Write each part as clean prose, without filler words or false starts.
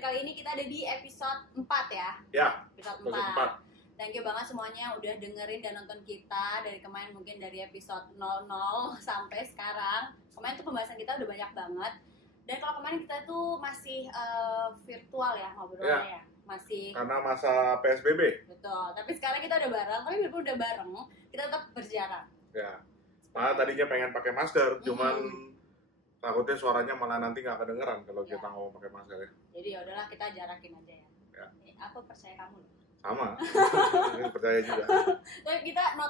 Dan kali ini kita ada di episode 4 ya. Ya, Episode episode 4. Thank you banget semuanya yang udah dengerin dan nonton kita dari kemarin, mungkin dari episode 00 sampai sekarang. Kemarin tuh pembahasan kita udah banyak banget. Dan kalau kemarin kita tuh masih virtual ya ngobrolnya ya. Masih karena masa PSBB. betul. Tapi sekarang kita udah bareng, tapi walaupun udah bareng, kita tetap berjarak. Ya. Nah, tadinya pengen pakai masker, cuman takutnya suaranya malah nanti nggak kedengeran kalau kita ngomong pakai masker ya. Jadi ya udahlah, kita jarakin aja ya. Aku percaya kamu loh. Sama. Ini percaya juga. Tapi kita no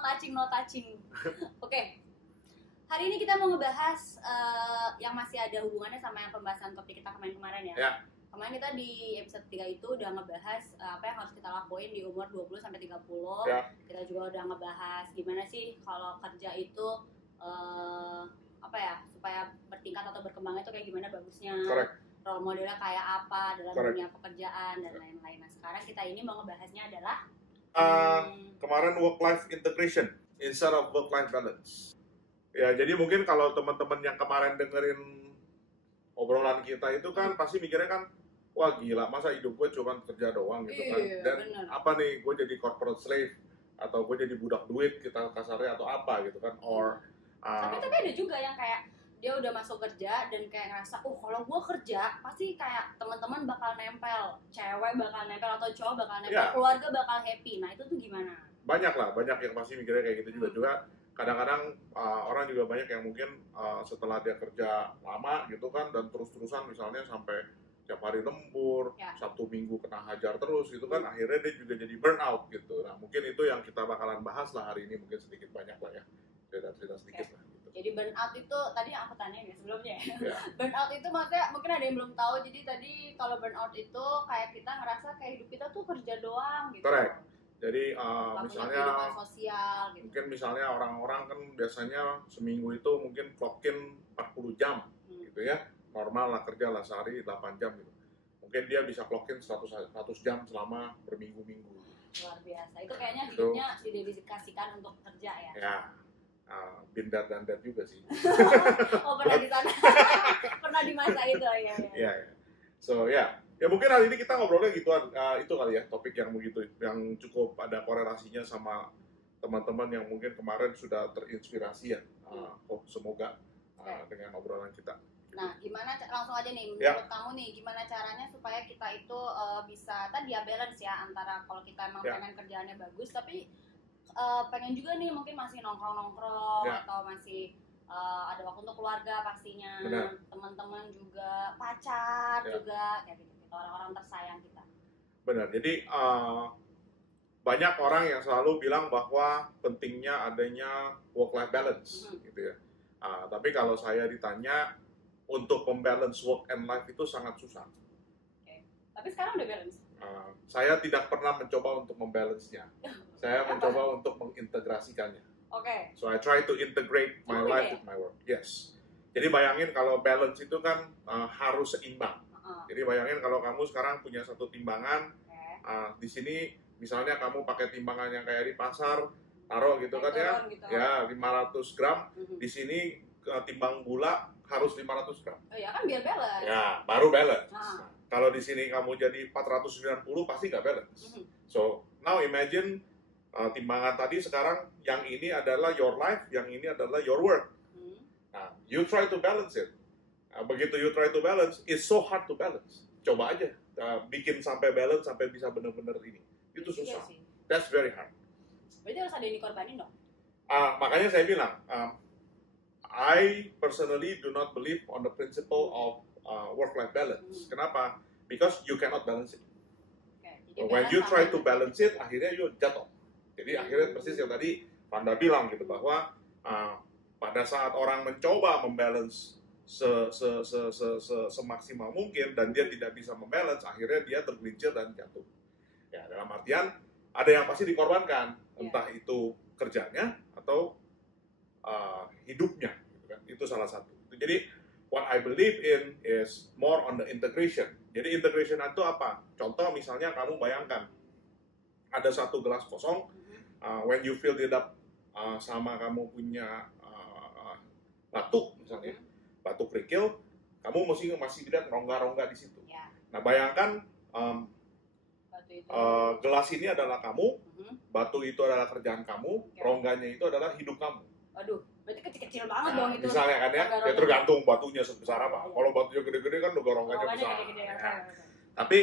touching. Oke. Hari ini kita mau ngebahas yang masih ada hubungannya sama yang pembahasan topik kita kemarin ya. Ya. Kemarin kita di episode 3 itu udah ngebahas apa yang harus kita lakuin di umur 20 sampai 30. Ya. Kita juga udah ngebahas gimana sih kalau kerja itu apa ya, supaya bertingkat atau berkembangnya itu kayak gimana bagusnya. Correct. Role modelnya kayak apa dalam Correct. dunia pekerjaan dan lain-lain. Nah, sekarang kita ini mau ngebahasnya adalah Kemarin work-life integration instead of work-life balance. Ya, jadi mungkin kalau teman-teman yang kemarin dengerin obrolan kita itu kan pasti mikirnya kan, wah gila, masa hidup gue cuma kerja doang gitu kan. Iya, Dan bener. apa nih, gue jadi corporate slave atau gue jadi budak duit kita kasarnya atau apa gitu kan. Or tapi ada juga yang kayak dia udah masuk kerja dan kayak ngerasa, kalau gue kerja pasti kayak teman-teman bakal nempel, cewek bakal nempel atau cowok bakal nempel, Ya. keluarga bakal happy. Nah itu tuh gimana? banyak yang pasti mikirnya kayak gitu juga. Kadang-kadang orang juga banyak yang mungkin setelah dia kerja lama gitu kan dan terus-terusan misalnya sampai tiap hari lembur, Ya. Sabtu Minggu kena hajar terus gitu kan, akhirnya dia juga jadi burnout gitu. Nah mungkin itu yang kita bakalan bahas lah hari ini, mungkin sedikit banyak lah ya, cerita sedikit lah gitu. Jadi burnout itu tadi yang aku tanyain ya sebelumnya ya. Ya. Burnout itu maksudnya mungkin ada yang belum tahu. Jadi tadi kalau burnout itu kayak kita ngerasa kayak hidup kita tuh kerja doang gitu. Correct. Jadi Nggak punya misalnya kehidupan sosial gitu. mungkin misalnya orang-orang kan biasanya seminggu itu mungkin clock-in 40 jam gitu ya, normal lah kerja lah sehari 8 jam gitu. Mungkin dia bisa clock-in 100 jam selama berminggu-minggu. Luar biasa. Itu kayaknya Itu. hidupnya didedikasikan untuk kerja ya. Ya, bindar dan dat juga sih. Oh, pernah di sana. Pernah di masa itu ya. Ya. So ya mungkin hari ini kita ngobrolnya gitu, itu kali ya, topik yang begitu, yang cukup ada korelasinya sama teman-teman yang mungkin kemarin sudah terinspirasi ya. Semoga dengan obrolan kita. Nah, gimana langsung aja nih menurut Ya. kamu nih, gimana caranya supaya kita itu bisa tadi ya balance ya, antara kalau kita emang Ya. pengen kerjaannya bagus tapi pengen juga nih mungkin masih nongkrong-nongkrong Ya. atau masih ada waktu untuk keluarga pastinya, Benar. teman-teman juga, pacar Ya. juga kayak gitu, orang-orang tersayang kita. Benar, jadi banyak orang yang selalu bilang bahwa pentingnya adanya work-life balance gitu ya. Tapi kalau saya ditanya, untuk membalance work and life itu sangat susah. Tapi sekarang udah balance. Saya tidak pernah mencoba untuk membalance-nya. Saya mencoba untuk mengintegrasikannya. Oke. So I try to integrate my life with my work. Yes. Jadi bayangin kalau balance itu kan harus seimbang. Jadi bayangin kalau kamu sekarang punya satu timbangan, di sini misalnya kamu pakai timbangan yang kayak di pasar, taruh gitu kan ya, Gitu. ya 500 gram. Di sini timbang gula harus 500 gram. Oh ya kan biar balance. Ya, baru balance. Nah. Kalau di sini kamu jadi 490 pasti nggak balance. So now imagine timbangan tadi sekarang yang ini adalah your life, yang ini adalah your work. Nah, you try to balance it. Begitu you try to balance, it's so hard to balance. Coba aja bikin sampai balance, sampai bisa benar-benar ini. Itu susah. Iya sih. That's very hard. Berarti harus ada yang dikorbanin dong. Makanya saya bilang, I personally do not believe on the principle of work-life balance. Kenapa? Because you cannot balance it. Jadi When balance you try sama- to balance it, akhirnya you jatuh. Jadi akhirnya persis yang tadi Panda bilang gitu, bahwa pada saat orang mencoba membalance semaksimal mungkin dan dia tidak bisa membalance, akhirnya dia tergelincir dan jatuh. Ya, dalam artian ada yang pasti dikorbankan, entah itu kerjanya atau hidupnya, gitu kan. Itu salah satu. Jadi what I believe in is more on the integration. Jadi integration itu apa? Contoh misalnya kamu bayangkan ada satu gelas kosong, when you fill it up sama kamu punya batuk misalnya, batuk kerikil, kamu masih lihat rongga-rongga di situ. Ya. Nah, bayangkan Batu itu. gelas ini adalah kamu, Mhm. batu itu adalah kerjaan kamu, Oke. rongganya itu adalah hidup kamu. Waduh, berarti kecil-kecil banget Nah, dong itu. misalnya kan ya, Rongga-rongga. ya tergantung batunya sebesar apa. Iya. Kalau batunya gede-gede kan juga rongganya Rongganya besar. gede-gede. Ya. Oke. Tapi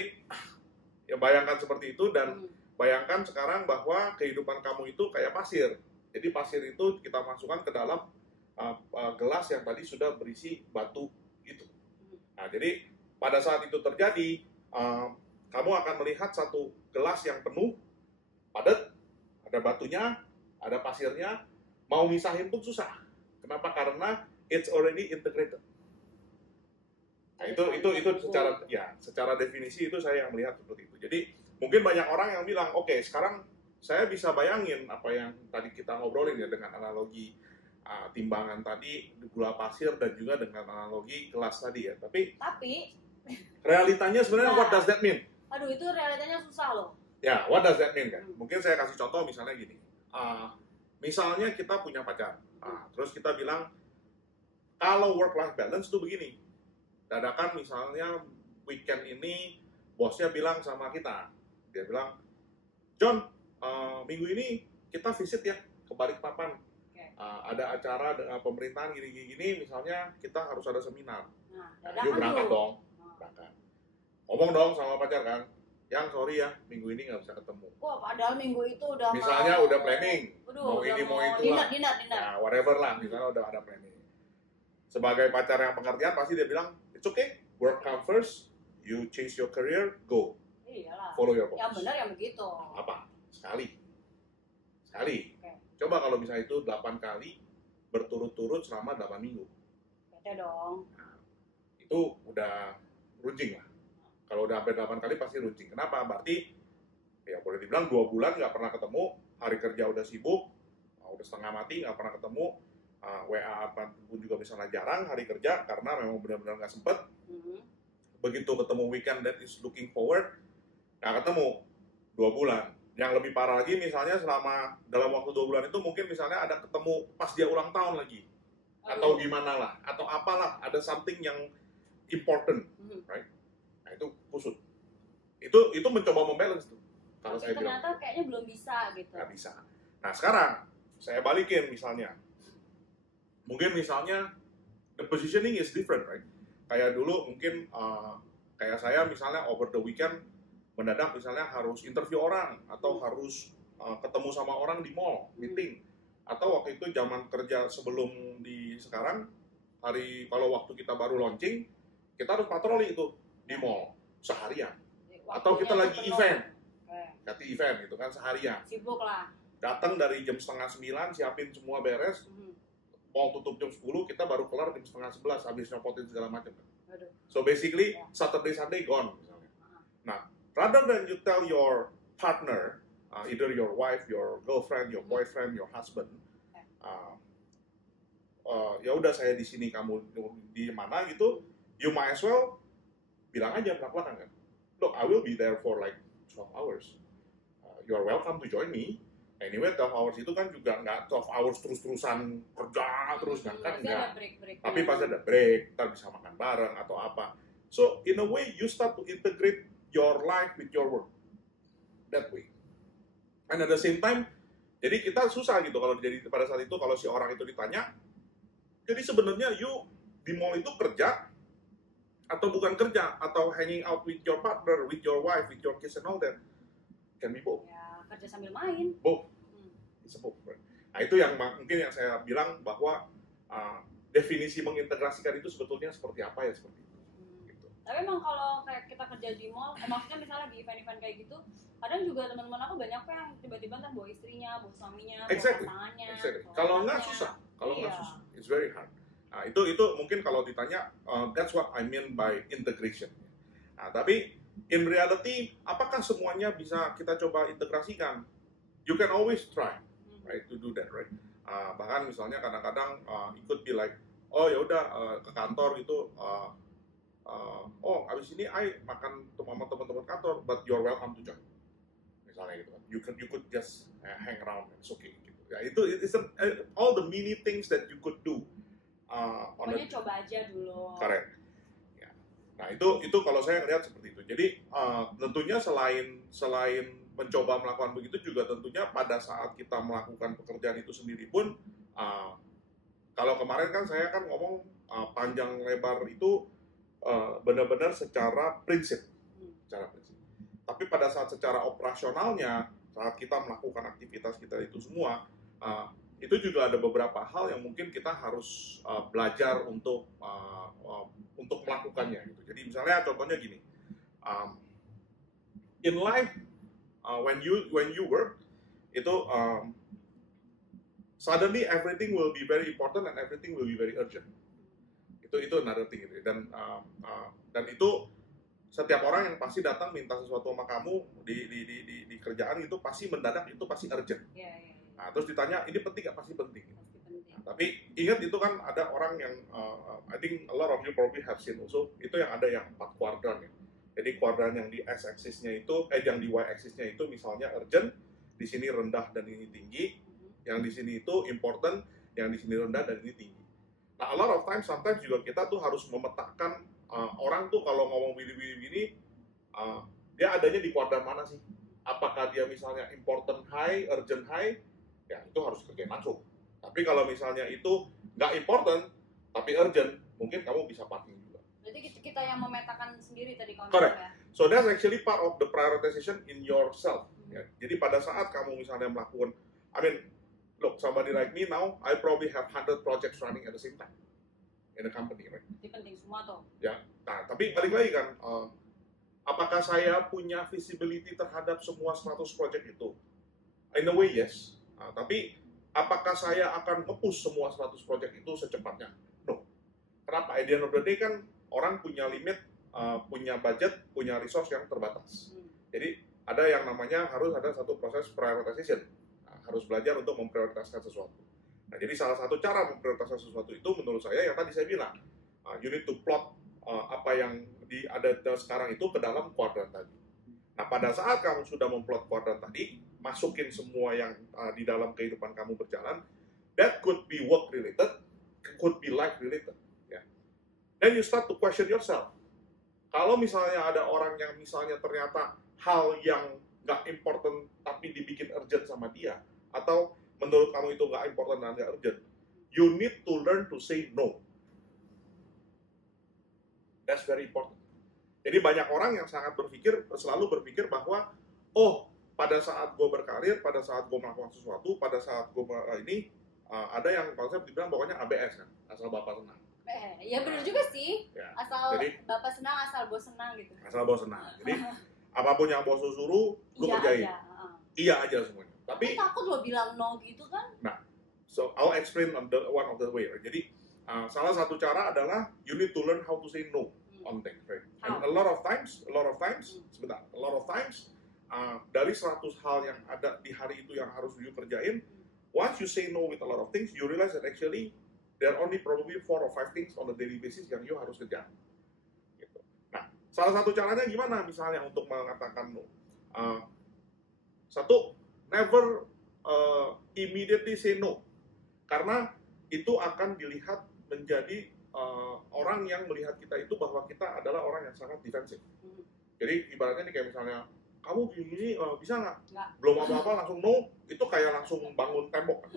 ya bayangkan seperti itu dan Hmm. bayangkan sekarang bahwa kehidupan kamu itu kayak pasir. Jadi pasir itu kita masukkan ke dalam gelas yang tadi sudah berisi batu itu. Nah, jadi pada saat itu terjadi, kamu akan melihat satu gelas yang penuh, padat, ada batunya, ada pasirnya, mau misahin pun susah. Kenapa? Karena it's already integrated. Nah, itu secara definisi itu saya yang melihat seperti itu. Jadi mungkin banyak orang yang bilang, oke, sekarang saya bisa bayangin apa yang tadi kita ngobrolin ya dengan analogi timbangan tadi, gula pasir dan juga dengan analogi gelas tadi ya. Tapi realitanya sebenarnya what does that mean? Aduh, itu realitanya susah loh. Ya, what does that mean kan? Mungkin saya kasih contoh misalnya gini. Misalnya kita punya pacar, terus kita bilang kalau work-life balance tuh begini. Dadakan misalnya weekend ini bosnya bilang sama kita, dia bilang, John, minggu ini kita visit ya ke Balikpapan. Ada acara dengan pemerintahan gini-gini, misalnya kita harus ada seminar. Nah, yuk berangkat dong. Berangkat. Ngomong dong sama pacar kan, yang sorry ya, minggu ini nggak bisa ketemu. Wah, padahal minggu itu udah misalnya udah planning, mau ini mau itu lah. Dinner. Nah, whatever lah, misalnya udah ada planning. Sebagai pacar yang pengertian pasti dia bilang, it's okay, work come first, you chase your career, go. Iyalah. Follow your Yang purpose. benar yang begitu. Apa? Sekali. Okay. Coba kalau misalnya itu 8 kali berturut-turut selama 8 minggu. Beda dong. Nah, itu udah runcing lah. Kalau udah sampai 8 kali pasti runcing. Kenapa? Berarti ya boleh dibilang 2 bulan nggak pernah ketemu, hari kerja udah sibuk, udah setengah mati nggak pernah ketemu, WA pun juga misalnya jarang hari kerja karena memang benar-benar nggak sempet. Begitu ketemu weekend that is looking forward, nggak ketemu 2 bulan. Yang lebih parah lagi misalnya selama dalam waktu 2 bulan itu mungkin misalnya ada ketemu pas dia ulang tahun lagi. Atau gimana lah, atau apalah, ada something yang important, right? Nah, itu kusut. Itu mencoba membalance tuh. Kalau saya bilang. Ternyata kayaknya belum bisa gitu. Nggak bisa. Nah, sekarang saya balikin misalnya. Mungkin misalnya the positioning is different, right? Kayak dulu mungkin kayak saya misalnya over the weekend mendadak misalnya harus interview orang atau harus ketemu sama orang di mall, meeting. Atau waktu itu zaman kerja sebelum di sekarang, kalau waktu kita baru launching, kita harus patroli itu di mall seharian. Atau kita lagi event, event gitu kan seharian. Sibuk lah. Datang dari jam 8:30, siapin semua beres, mall tutup jam 10, kita baru kelar jam 10:30 habis nyopotin segala macam. So basically, Saturday, Sunday gone misalnya. Nah, rather than you tell your partner, either your wife, your girlfriend, your boyfriend, your husband, ya udah saya di sini, kamu di mana gitu, you might as well bilang aja belak-belakan kan, look, I will be there for like 12 hours. You are welcome to join me. Anyway, 12 hours itu kan juga nggak 12 hours terus-terusan kerja terus kan enggak. Tapi pasti ada break, kita bisa makan bareng atau apa. So in a way you start to integrate your life with your work that way. And at the same time, jadi kita susah gitu kalau jadi pada saat itu kalau si orang itu ditanya, jadi sebenarnya you di mall itu kerja atau bukan kerja atau hanging out with your partner, with your wife, with your kids and all that, can be both. Ya, kerja sambil main. Both. It's both. Nah itu yang mungkin yang saya bilang bahwa definisi mengintegrasikan itu sebetulnya seperti apa ya, seperti itu. Gitu. Tapi emang kalau kayak kita kerja di mall, maksudnya misalnya di event-event kayak gitu, kadang juga teman-teman aku banyak kok yang tiba-tiba ntar bawa istrinya, bawa suaminya, bawa pasangannya. Kalau nggak susah, nggak susah, it's very hard. Nah itu mungkin kalau ditanya, that's what I mean by integration. Nah tapi in reality, apakah semuanya bisa kita coba integrasikan? You can always try, right, to do that, right? Bahkan misalnya kadang-kadang it could be like, oh ya udah ke kantor gitu, oh abis ini I makan sama teman-teman kantor, but you're welcome to join. Misalnya gitu, you could just hang around, it's okay. Gitu. Ya itu all the mini things that you could do. Pokoknya coba aja dulu. Correct. Ya. Nah itu kalau saya lihat seperti itu. Jadi tentunya selain mencoba melakukan begitu juga tentunya pada saat kita melakukan pekerjaan itu sendiri pun kalau kemarin kan saya kan ngomong panjang lebar itu benar-benar secara prinsip. Tapi pada saat secara operasionalnya saat kita melakukan aktivitas kita itu semua itu juga ada beberapa hal yang mungkin kita harus belajar untuk melakukannya gitu. Jadi misalnya contohnya gini, in life when you work itu suddenly everything will be very important and everything will be very urgent. Itu another thing gitu. Dan itu setiap orang yang pasti datang minta sesuatu sama kamu di kerjaan itu pasti mendadak, itu pasti urgent. Nah, terus ditanya ini penting nggak? Pasti penting. Nah, tapi ingat itu kan ada orang yang I think a lot of you probably have seen also, itu yang ada yang 4 kuadran ya. Jadi kuadran yang di x-axisnya itu yang di y-axisnya itu misalnya urgent, di sini rendah dan ini tinggi, yang di sini itu important, yang di sini rendah dan ini tinggi. Nah, a lot of times sometimes juga kita tuh harus memetakan orang tuh kalau ngomong begini dia adanya di kuadran mana sih? Apakah dia misalnya important high, urgent high? Ya itu harus kerjain langsung. Tapi kalau misalnya itu nggak important tapi urgent, mungkin kamu bisa parking juga. Berarti kita yang memetakan sendiri tadi kalau Correct. ya. So that's actually part of the prioritization in yourself. Ya. Jadi pada saat kamu misalnya melakukan, look, somebody like me now, I probably have 100 projects running at the same time in a company, right? Itu penting semua tuh. Ya. Nah, tapi balik lagi kan, apakah saya punya visibility terhadap semua 100 project itu? In a way, yes. Tapi apakah saya akan nge-push semua 100 project itu secepatnya? No. Kenapa? At the end of the day kan orang punya limit, punya budget, punya resource yang terbatas. Jadi ada yang namanya harus ada satu proses prioritization. Harus belajar untuk memprioritaskan sesuatu. Nah, jadi salah satu cara memprioritaskan sesuatu itu menurut saya yang tadi saya bilang, you need to plot apa yang ada sekarang itu ke dalam kuadran tadi. Nah, pada saat kamu sudah memplot kuadran tadi, masukin semua yang di dalam kehidupan kamu berjalan, that could be work related, could be life related. Ya. Then you start to question yourself. Kalau misalnya ada orang yang misalnya ternyata hal yang nggak important tapi dibikin urgent sama dia, atau menurut kamu itu nggak important dan nggak urgent, you need to learn to say no. That's very important. Jadi banyak orang yang selalu berpikir bahwa, pada saat gue berkarir, pada saat gue melakukan sesuatu, pada saat gue ada yang konsep dibilang pokoknya ABS kan, asal bapak senang. Ya benar juga sih. Ya. Asal bapak senang, asal bos senang gitu. Asal bos senang. Jadi apapun yang bos suruh, gue kerjain. Iya aja semuanya. Tapi takut lo bilang no gitu kan? Nah, so I'll explain on one of the way. Right? Jadi salah satu cara adalah you need to learn how to say no on things, right? And a lot of times, dari 100 hal yang ada di hari itu yang harus you kerjain, once you say no with a lot of things, you realize that actually there are only probably 4 or 5 things on a daily basis yang you harus kerjakan. Gitu. Nah, salah satu caranya gimana misalnya untuk mengatakan no? Satu, never immediately say no, karena itu akan dilihat menjadi orang yang melihat kita itu bahwa kita adalah orang yang sangat defensif. Jadi ibaratnya nih kayak misalnya kamu gini bisa nggak? Belum apa-apa langsung no, itu kayak langsung bangun tembok.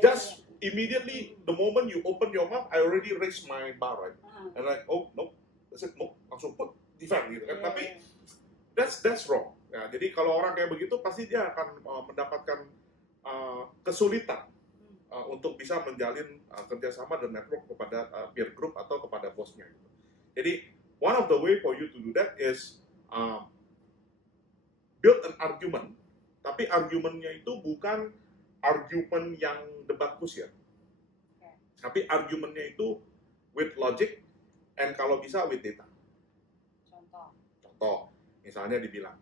Just immediately the moment you open your mouth, I already raise my bar, right? And like no, that's it, no, langsung put defend gitu kan. Tapi that's wrong. Ya, jadi kalau orang kayak begitu pasti dia akan mendapatkan kesulitan untuk bisa menjalin kerjasama dan network kepada peer group atau kepada bosnya. Gitu. Jadi one of the way for you to do that is build an argument, tapi argumennya itu bukan argumen yang debat kusir, tapi argumennya itu with logic and kalau bisa with data. Contoh, misalnya dibilang,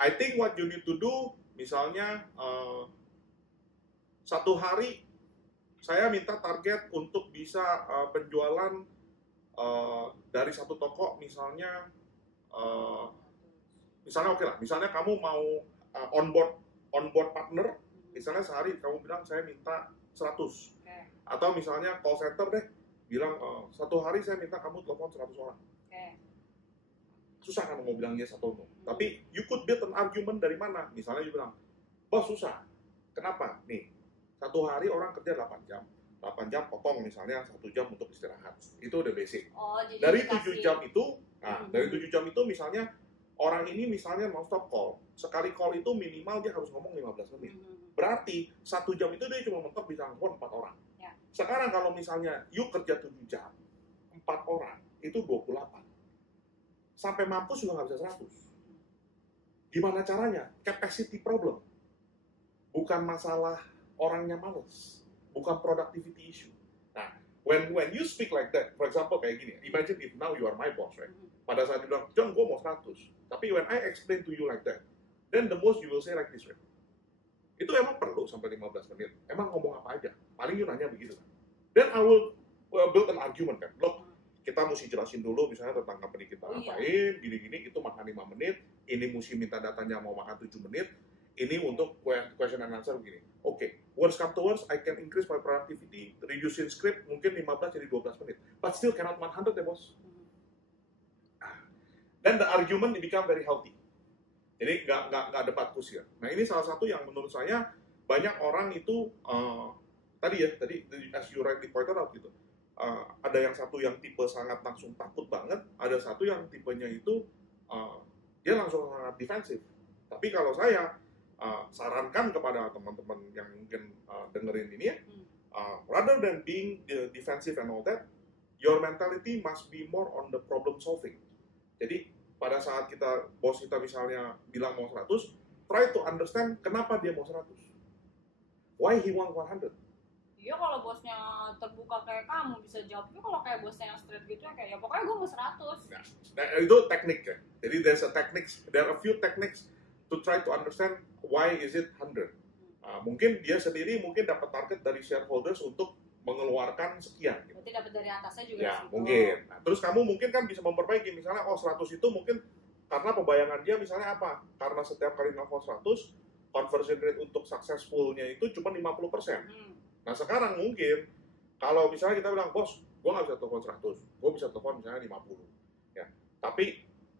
I think what you need to do, misalnya satu hari saya minta target untuk bisa penjualan dari satu toko misalnya oke lah, misalnya kamu mau onboard partner, misalnya sehari kamu bilang saya minta 100, atau misalnya call center deh bilang satu hari saya minta kamu telepon 100 orang. Susah kan mau bilang yes atau no. Tapi you could build an argument dari mana? Misalnya you bilang, bos susah. Kenapa? Nih, satu hari orang kerja 8 jam. 8 jam potong misalnya 1 jam untuk istirahat. Itu udah basic. Jadi dari 7 jam itu, dari 7 jam itu misalnya orang ini misalnya non-stop call. Sekali call itu minimal dia harus ngomong 15 menit. Berarti 1 jam itu dia cuma mentok bisa ngomong 4 orang. Ya. Sekarang kalau misalnya you kerja 7 jam, 4 orang, itu 28. Sampai mampus juga nggak bisa 100. Gimana caranya? Capacity problem. Bukan masalah orangnya males. Bukan productivity issue. Nah, when you speak like that, for example kayak gini, imagine if now you are my boss, right? Pada saat dia bilang, John, gue mau 100. Tapi when I explain to you like that, then the most you will say like this, right? Itu emang perlu sampai 15 menit. Emang ngomong apa aja? Paling you nanya begitu kan. Then I will build an argument kan. Look, kita mesti jelasin dulu misalnya tentang company kita ngapain, gini-gini, itu makan 5 menit, ini mesti minta datanya mau makan 7 menit, ini untuk question and answer begini. Oke, worst come to worst, I can increase my productivity, reducing script mungkin 15 jadi 12 menit. But still cannot 100 ya bos. Then the argument become very healthy. Jadi nggak debat kusir. Nah ini salah satu yang menurut saya banyak orang itu, tadi as you rightly pointed out gitu, ada yang satu yang tipe sangat langsung takut banget, ada satu yang tipenya itu dia langsung sangat defensif. Tapi kalau saya sarankan kepada teman-teman yang mungkin dengerin ini ya, rather than being defensive and all that, your mentality must be more on the problem solving. Jadi pada saat bos kita misalnya bilang mau 100, try to understand kenapa dia mau 100. Why he want 100. Iya, kalau bosnya terbuka kayak kamu bisa jawab. Tapi kalau kayak bosnya yang straight gitu ya kayak ya pokoknya gue mau 100. Nah, itu teknik ya. Jadi there are a few techniques to try to understand why is it 100. Mungkin dia sendiri mungkin dapat target dari shareholders untuk mengeluarkan sekian. Gitu. Berarti dapat dari atasnya juga. Ya, mungkin. Nah, terus kamu mungkin kan bisa memperbaiki misalnya 100 itu mungkin karena pembayangan dia misalnya apa? Karena setiap kali nelfon 100, conversion rate untuk successful-nya itu cuma 50%. Nah sekarang mungkin, kalau misalnya kita bilang, bos, gue nggak bisa telepon 100, gue bisa telepon misalnya 50. Ya. Tapi,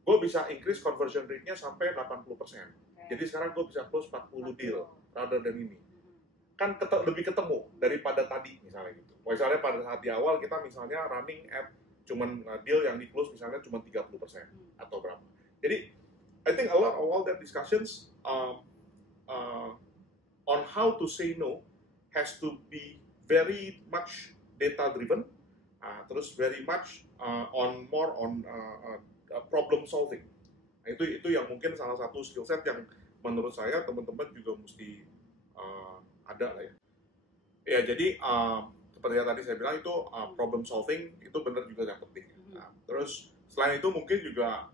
gue bisa increase conversion rate-nya sampai 80%. Jadi sekarang gue bisa close 40 deal, rather than ini. Kan lebih ketemu daripada tadi, misalnya gitu. Misalnya pada saat di awal, kita misalnya running at cuman deal yang di close misalnya cuma 30%, atau berapa. Jadi, I think a lot of all that discussions on how to say no, has to be very much data driven, terus very much more on problem solving. Nah, itu yang mungkin salah satu skill set yang menurut saya teman-teman juga mesti ada lah ya. Ya jadi seperti yang tadi saya bilang itu problem solving itu benar juga yang penting. Nah, terus selain itu mungkin juga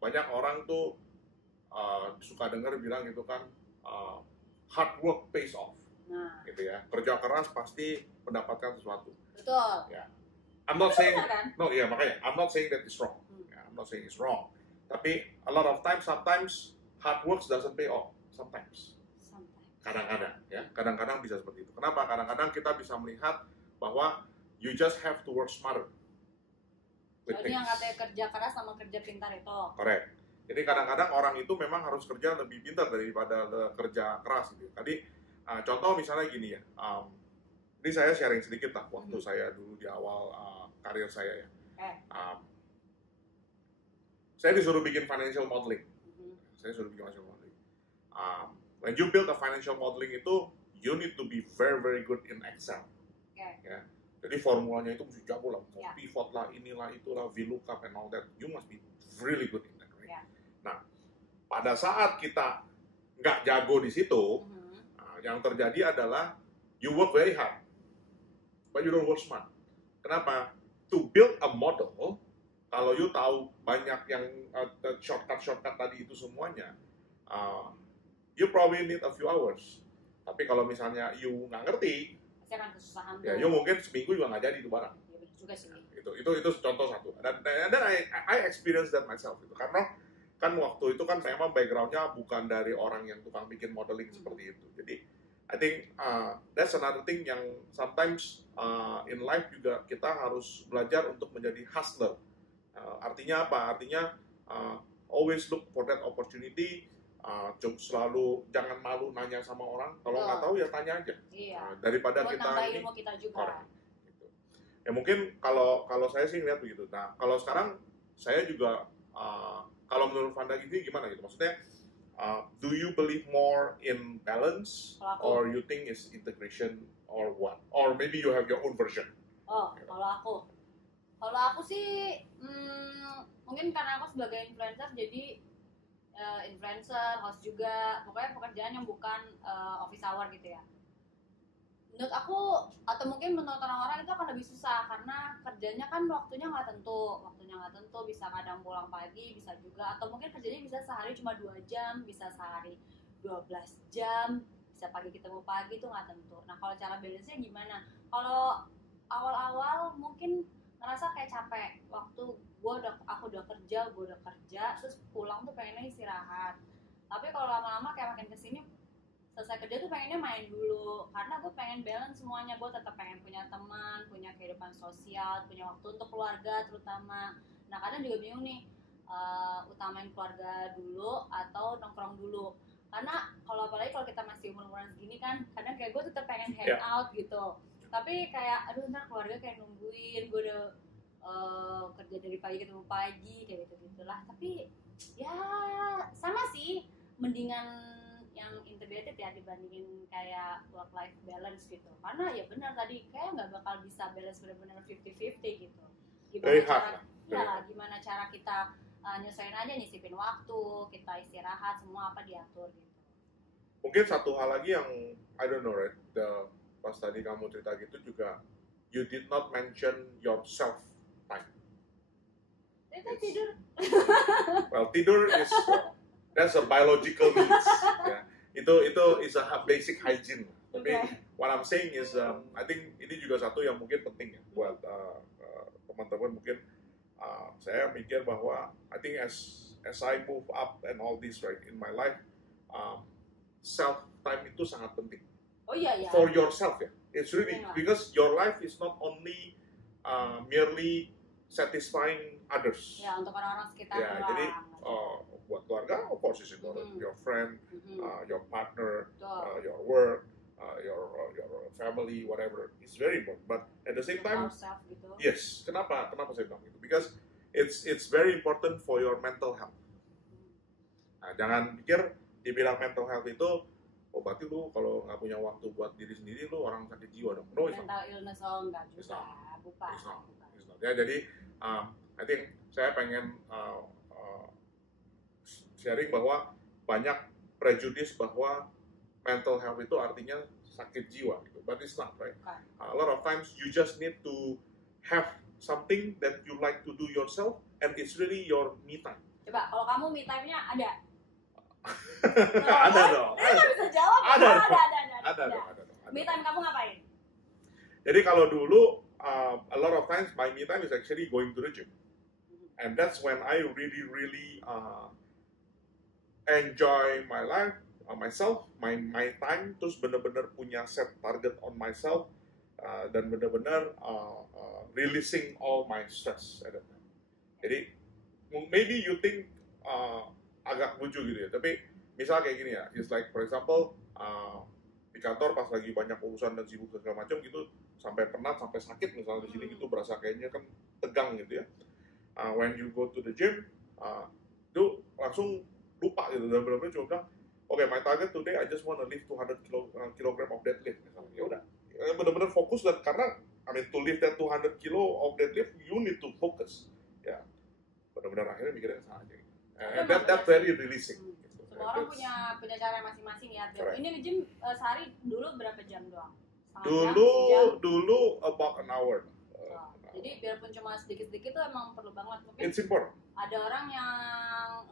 banyak orang tuh suka dengar bilang gitu kan hard work pays off. Nah, gitu ya, kerja keras pasti mendapatkan sesuatu. Betul. Ya. I'm not saying, kan? no, ya makanya, I'm not saying that it's wrong. I'm not saying it's wrong. Tapi a lot of times, sometimes hard work doesn't pay off. Sometimes. Kadang-kadang, ya, kadang-kadang bisa seperti itu. Kenapa? Kadang-kadang kita bisa melihat bahwa you just have to work smarter. Jadi yang katanya kerja keras sama kerja pintar itu. Correct. Jadi kadang-kadang orang itu memang harus kerja lebih pintar daripada kerja keras gitu. Tadi contoh misalnya gini ya, ini saya sharing sedikit lah waktu saya dulu di awal karir saya ya. Saya disuruh bikin financial modeling. When you build a financial modeling itu, you need to be very very good in Excel. Ya. Jadi formulanya itu mesti jago lah, mau pivot lah, inilah itulah, VLOOKUP and all that. You must be really good in that. Right? Nah, pada saat kita nggak jago di situ, yang terjadi adalah you work very hard, but you don't work smart. Kenapa? To build a model, kalau you tahu banyak yang shortcut tadi itu semuanya, you probably need a few hours. Tapi kalau misalnya you nggak ngerti, ya you mungkin seminggu juga nggak jadi itu barang. Ya, betul juga sih. Itu contoh satu. Dan I experience that myself itu karena kan waktu itu kan memang backgroundnya bukan dari orang yang tukang bikin modeling seperti itu. Jadi I think that's another thing yang sometimes in life juga kita harus belajar untuk menjadi hustler. Artinya apa? Artinya always look for that opportunity. Selalu jangan malu nanya sama orang. Kalau nggak tahu ya tanya aja. Iya. Daripada Buat kita nambah ini. ilmu kita juga. Correct. Gitu. Ya mungkin kalau saya sih lihat begitu. Nah kalau sekarang saya juga kalau menurut Vanda ini gimana gitu? Maksudnya do you believe more in balance or you think is integration or what? Or maybe you have your own version? Oh, kalau aku sih mungkin karena aku sebagai influencer jadi influencer, host juga, pokoknya pekerjaan yang bukan office hour gitu ya. Menurut aku atau mungkin menurut orang-orang itu akan lebih susah karena kerjanya kan waktunya nggak tentu, bisa kadang pulang pagi, bisa juga atau mungkin kerjanya bisa sehari cuma 2 jam, bisa sehari 12 jam, bisa pagi ketemu pagi itu nggak tentu. Nah kalau cara balance-nya gimana? Kalau awal-awal mungkin ngerasa kayak capek waktu aku udah kerja terus pulang tuh pengennya istirahat, tapi kalau lama-lama kayak makin kesini selesai kerja tuh pengennya main dulu karena gue pengen balance semuanya. Gue tetap pengen punya teman, punya kehidupan sosial, punya waktu untuk keluarga terutama. Nah kadang juga bingung nih utamain keluarga dulu atau nongkrong dulu, karena apalagi kalau kita masih umur-umuran segini kan kadang kayak gue tetap pengen hang out gitu, tapi kayak aduh ntar keluarga kayak nungguin gue udah kerja dari pagi ketemu pagi kayak gitulah. Tapi ya sama sih, mendingan yang integrated ya dibandingin kayak work life balance gitu, karena ya benar tadi kayak nggak bakal bisa balance benar-benar 50-50 gitu. Gimana cara kita nyesuaiin aja, nyisipin waktu kita istirahat, semua apa diatur gitu. Mungkin satu hal lagi yang I don't know right, pas tadi kamu cerita gitu juga you did not mention yourself time. Tidur. Well, tidur is that's a biological needs. Ya. Itu is a basic hygiene. Tapi what I'm saying is, I think ini juga satu yang mungkin penting ya buat teman-teman. Mungkin saya mikir bahwa I think as I move up and all this right in my life, self time itu sangat penting. Oh iya. For yourself ya. It's really because your life is not only merely satisfying others. Ya, untuk orang-orang sekitar. Ya, jadi buat keluarga, of course, is your friend, your partner, your work, your family, whatever. It's very important. But at the same time, gitu. Yes. Kenapa saya bilang itu? Because it's very important for your mental health. Nah, jangan pikir dibilang mental health itu berarti lu kalau nggak punya waktu buat diri sendiri lu orang sakit jiwa dong. No, mental illness enggak juga, bukan. Ya, jadi I think saya pengen sharing bahwa banyak prejudice bahwa mental health itu artinya sakit jiwa gitu. But it's not, right? A lot of times you just need to have something that you like to do yourself and it's really your me time. Coba kalau kamu me time-nya ada? Ada dong. Bisa jawab. Ada dong. Me time kamu ngapain? Jadi kalau dulu a lot of times my me time is actually going to the gym, and that's when I really enjoy my life, myself, my time. Terus benar-benar punya set target on myself dan benar-benar releasing all my stress at that time. Jadi maybe you think agak lucu gitu ya, tapi misal kayak gini ya, it's like for example di kantor pas lagi banyak urusan dan sibuk segala macam gitu, sampai penat, sampai sakit misalnya di sini gitu, berasa kayaknya kan tegang gitu ya. When you go to the gym, itu langsung lupa gitu, dan benar-benar cuma bilang, okay, my target today I just want to lift 200 kilogram of deadlift misalnya. Ya udah, benar-benar fokus, dan karena to lift that 200 kilo of deadlift, you need to focus. Ya, benar-benar akhirnya mikirnya salah aja. And that very releasing. Semua orang punya cara masing-masing ya. Ini nge-gym sehari dulu berapa jam doang? Dulu about an hour. Jadi biarpun cuma sedikit-sedikit itu emang perlu banget. Mungkin it's important. Ada orang yang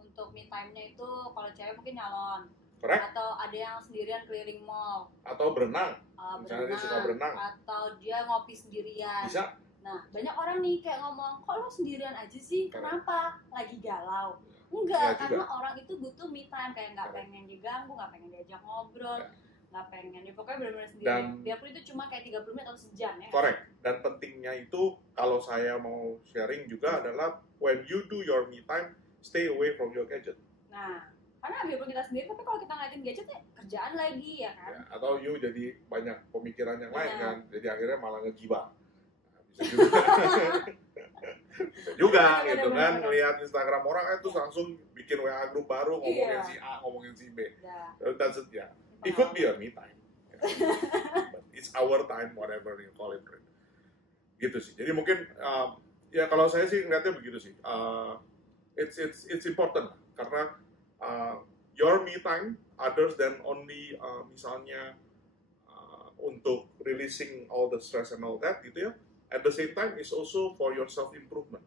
untuk me time-nya itu kalau cewek mungkin nyalon. Correct. Atau ada yang sendirian keliling mall. Atau berenang. Misalnya dia suka berenang. Atau dia ngopi sendirian. Bisa. Nah, banyak orang nih kayak ngomong, kok lo sendirian aja sih? Kenapa? Lagi galau? Enggak, karena orang itu butuh me time, kayak nggak pengen diganggu, nggak pengen diajak ngobrol, nggak pengen, ya pokoknya benar-benar sendiri. Biarpun itu cuma kayak 30 menit atau sejam ya. Correct. Dan pentingnya itu kalau saya mau sharing juga adalah when you do your me time, stay away from your gadget. Nah, karena biarpun kita sendiri, tapi kalau kita ngeliatin gadget ya kerjaan lagi ya kan. Ya, atau you jadi banyak pemikiran yang lain Iya. kan, jadi akhirnya malah ngegibah. Nah, bisa juga. Bisa juga gitu kan, lihat Instagram orang terus langsung bikin WA grup baru ngomongin Iya. si A, ngomongin si B. Ya. That's it, ya. It could be a me time. But it's our time, whatever you call it. Right? Gitu sih. Jadi mungkin ya kalau saya sih ngeliatnya begitu sih. It's important karena your me time others than only misalnya untuk releasing all the stress and all that gitu ya. At the same time is also for your self improvement,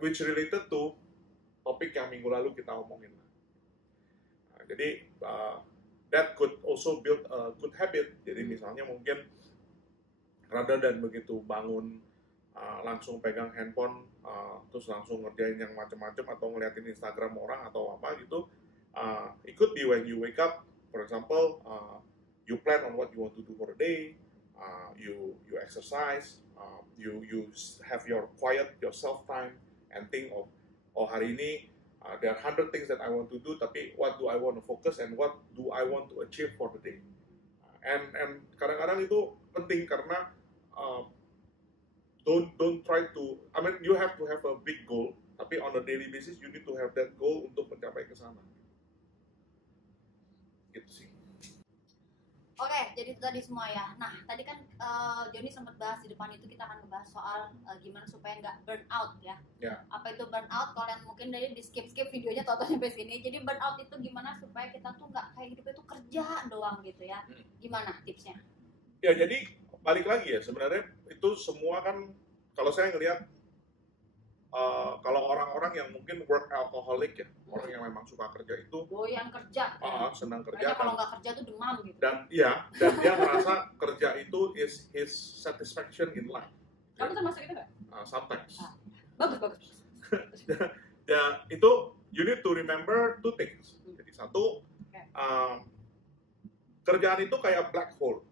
which related to topik yang minggu lalu kita omongin. Jadi that could also build a good habit. Jadi misalnya mungkin rather than begitu bangun langsung pegang handphone terus langsung ngerjain yang macam-macam atau ngeliatin Instagram orang atau apa gitu, it could be when you wake up, for example, you plan on what you want to do for the day, you exercise, you have your quiet, your self time, and think of hari ini there are 100 things that I want to do, tapi what do I want to focus and what do I want to achieve for the day. And kadang-kadang itu penting karena don't try to, I mean you have to have a big goal, tapi on a daily basis you need to have that goal untuk mencapai ke sana. Gitu sih. Oke, jadi itu tadi semua ya. Nah, tadi kan Joni sempat bahas di depan itu kita akan ngebahas soal gimana supaya nggak burn out ya. Ya. Apa itu burn out? Kalian mungkin dari di skip videonya tonton sampai sini. Jadi burn out itu gimana supaya kita tuh nggak kayak hidup itu kerja doang gitu ya. Gimana tipsnya? Ya jadi balik lagi ya, sebenarnya itu semua kan kalau saya ngelihat kalau orang-orang yang mungkin work alcoholic ya, orang yang memang suka kerja itu Doyan kerja. senang Makanya kerja kalau nggak kerja tuh demam gitu. dan dia merasa kerja itu is his satisfaction in life. Kamu termasuk itu nggak? Sometimes. Bagus. Ya itu you need to remember two things. Jadi satu, kerjaan itu kayak black hole.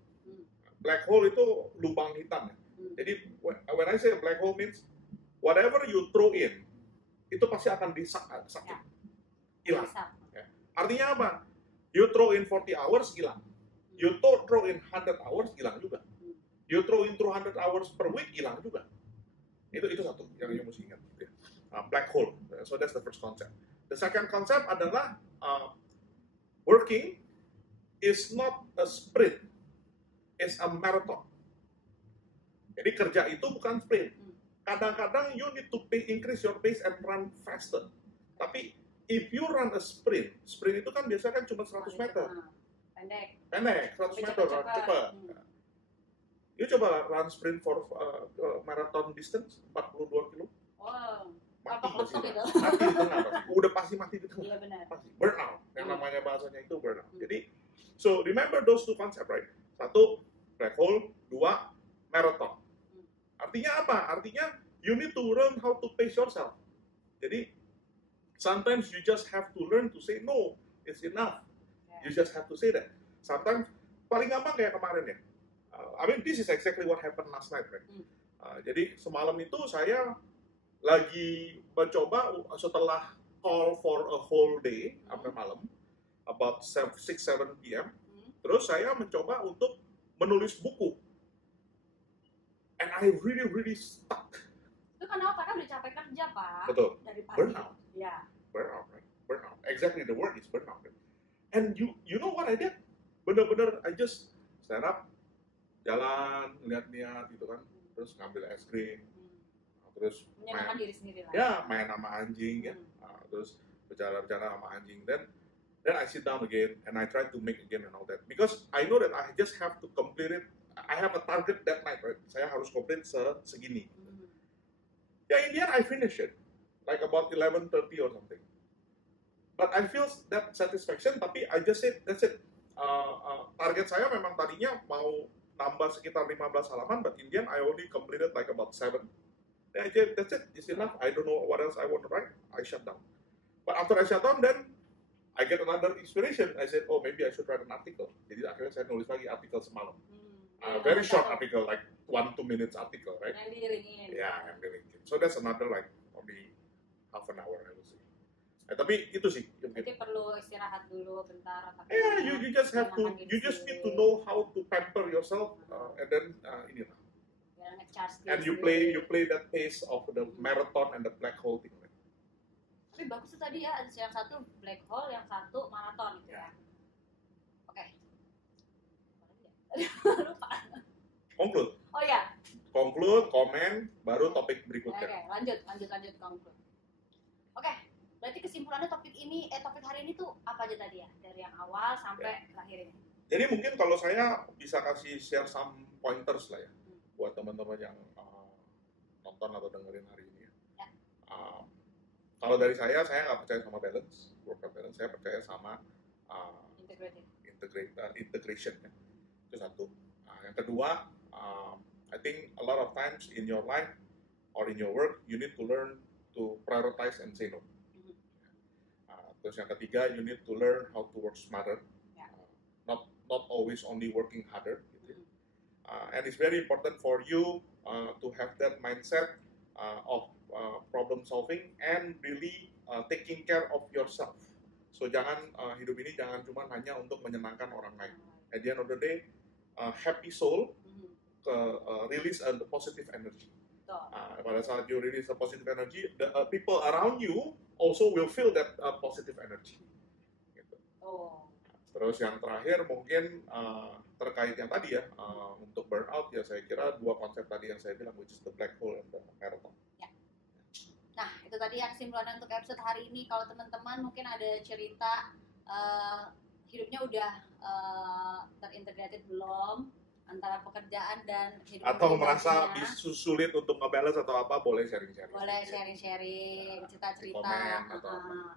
Black hole itu lubang hitam ya. Jadi when I say black hole means whatever you throw in itu pasti akan sakit, hilang. Ya. Artinya apa? You throw in 40 hours hilang. You throw in 100 hours hilang juga. You throw in 200 hours per week hilang juga. Itu satu yang you mesti ingat. Ya. Black hole. So that's the first concept. The second concept adalah working is not a sprint, it's a marathon. Jadi kerja itu bukan sprint. Kadang-kadang you need to increase your pace and run faster. Tapi if you run a sprint itu kan biasanya kan cuma 100 meter. Pendek, 100 meter, cepat. You coba run sprint for marathon distance 42 kilo. Wow. Mati Apa di itu? Mati di tengah pasti. Udah pasti mati di tengah. Iya benar. Pasti. Burnout. Yang namanya bahasanya itu burnout. Jadi, so remember those two concept, right? Satu, black hole. Dua, marathon. Artinya apa? Artinya you need to learn how to pace yourself. Jadi sometimes you just have to learn to say no, it's enough. You just have to say that. Sometimes paling gampang kayak kemarin ya. I mean this is exactly what happened last night, right? Jadi semalam itu saya lagi mencoba setelah call for a whole day sampai malam, about 6-7 p.m. Terus saya mencoba untuk menulis buku. And I really stuck. Itu karena udah capek kerja, Pak. Betul. Dari pagi. Burnout. Ya. Burnout, right? Burnout. Exactly the word is burnout. And you know what I did? Bener-bener I just stand up, jalan, lihat-lihat gitu kan, terus ngambil es krim, terus menyenangkan diri sendiri lah. Ya, main sama anjing ya, terus berbicara sama anjing. Then I sit down again and I try to make again and all that because I know that I just have to complete it. I have a target that night, right? Saya harus complete segini. Ya, in the end I finish it, like about 11:30 or something. But I feel that satisfaction. Tapi I just said that's it. Target saya memang tadinya mau nambah sekitar 15 halaman, but in the end I only completed like about 7. Then I said that's it. It's enough. I don't know what else I want to write. I shut down. But after I shut down, then I get another inspiration. I said, oh maybe I should write an article. Jadi akhirnya saya nulis lagi artikel semalam. Very short article, like 1-2 minutes article, right? Yang diiringin. Yeah, yang di-LinkedIn. So that's another like only half an hour, I would say. Tapi itu sih. Berarti perlu istirahat dulu bentar. Yeah, you just have to, you just need to know how to pamper yourself, and then inilah. Biar nge-charge And you play that pace of the marathon and the black hole thing. Right? Tapi bagus tuh tadi ya, ada yang satu black hole, yang satu maraton gitu ya. Oke. Lupa. Conclude. Oh ya. Conclude, komen, baru topik Oke, berikutnya. lanjut conclude. Oke, berarti kesimpulannya topik hari ini tuh apa aja tadi ya? Dari yang awal sampai terakhir ini. Jadi mungkin kalau saya bisa kasih share some pointers lah ya, buat teman-teman yang nonton atau dengerin hari ini ya. Kalau dari saya nggak percaya sama balance, work-life balance. Saya percaya sama integration ya. Itu satu. Yang kedua, I think a lot of times in your life or in your work, you need to learn to prioritize and say no. Terus yang ketiga, you need to learn how to work smarter, not always only working harder. Gitu. And it's very important for you to have that mindset of problem solving and really taking care of yourself. So jangan hidup ini jangan cuma hanya untuk menyenangkan orang lain. At the end of the day, happy soul release a positive energy. Pada saat you release a positive energy, the people around you also will feel that positive energy. Gitu. Terus yang terakhir mungkin terkait yang tadi ya, untuk burnout ya saya kira dua konsep tadi yang saya bilang, which is the black hole and the marathon. Ya. Nah itu tadi yang kesimpulan untuk episode hari ini. Kalau teman-teman mungkin ada cerita hidupnya udah terintegrated belum antara pekerjaan dan hidup atau merasa sulit untuk ngebalance atau apa, boleh sharing-sharing. Boleh sharing-sharing, cerita-cerita.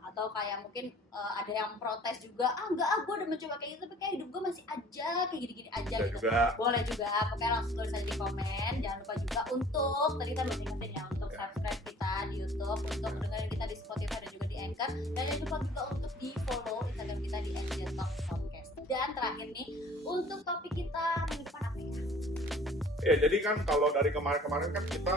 Atau kayak mungkin ada yang protes juga, gue udah mencoba kayak gitu, tapi kayak hidup gue masih aja kayak gini-gini aja gitu. Boleh juga, pokoknya langsung tulis aja di komen. Jangan lupa juga untuk, tadi kita belum ingetin ya, untuk subscribe kita di YouTube, untuk dengerin kita di Spotify dan juga di Anchor. Dan jangan lupa juga untuk di follow Instagram kita di @talk_podcast. Dan terakhir nih, untuk topik kita minggu depan apa ya? Ya, jadi kan kalau dari kemarin-kemarin kan kita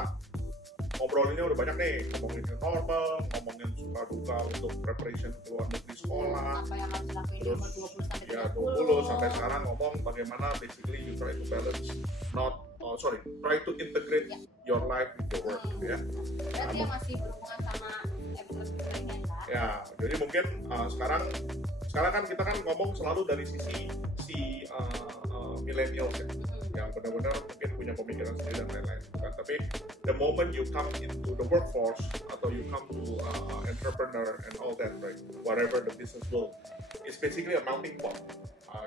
ngobrolinnya udah banyak nih, ngomongin new normal, ngomongin suka duka untuk preparation ke luar negeri sekolah. Apa yang harus dilakuin di umur 20 sampai 30. Ya, 20 sampai sekarang ngomong bagaimana basically you try to balance, try to integrate your life with your work gitu ya. Berarti yang masih berhubungan sama episode sebelumnya kan? Ya, jadi mungkin sekarang kan kita kan ngomong selalu dari sisi millennials ya, yang benar-benar mungkin punya pemikiran sendiri dan lain-lain. Tapi the moment you come into the workforce atau you come to entrepreneur and all that, right, whatever the business world, it's basically a melting pot.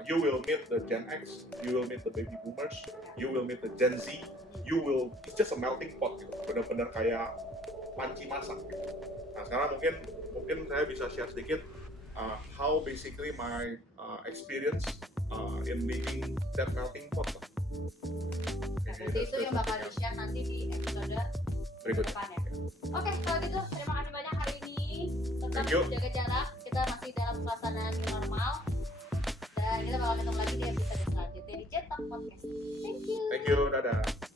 You will meet the Gen X, you will meet the baby boomers, you will meet the Gen Z, it's just a melting pot gitu, benar-benar kayak panci masak gitu. Nah sekarang mungkin saya bisa share sedikit how basically my experience in making that melting pot. Berarti itu yang bakal di-share nanti di episode berikutnya. Oke, kalau gitu terima kasih banyak hari ini. Tetap jaga jarak, kita masih dalam suasana new normal. Dan kita bakal ketemu lagi di episode selanjutnya di Jet Talk Podcast. Thank you. Dadah.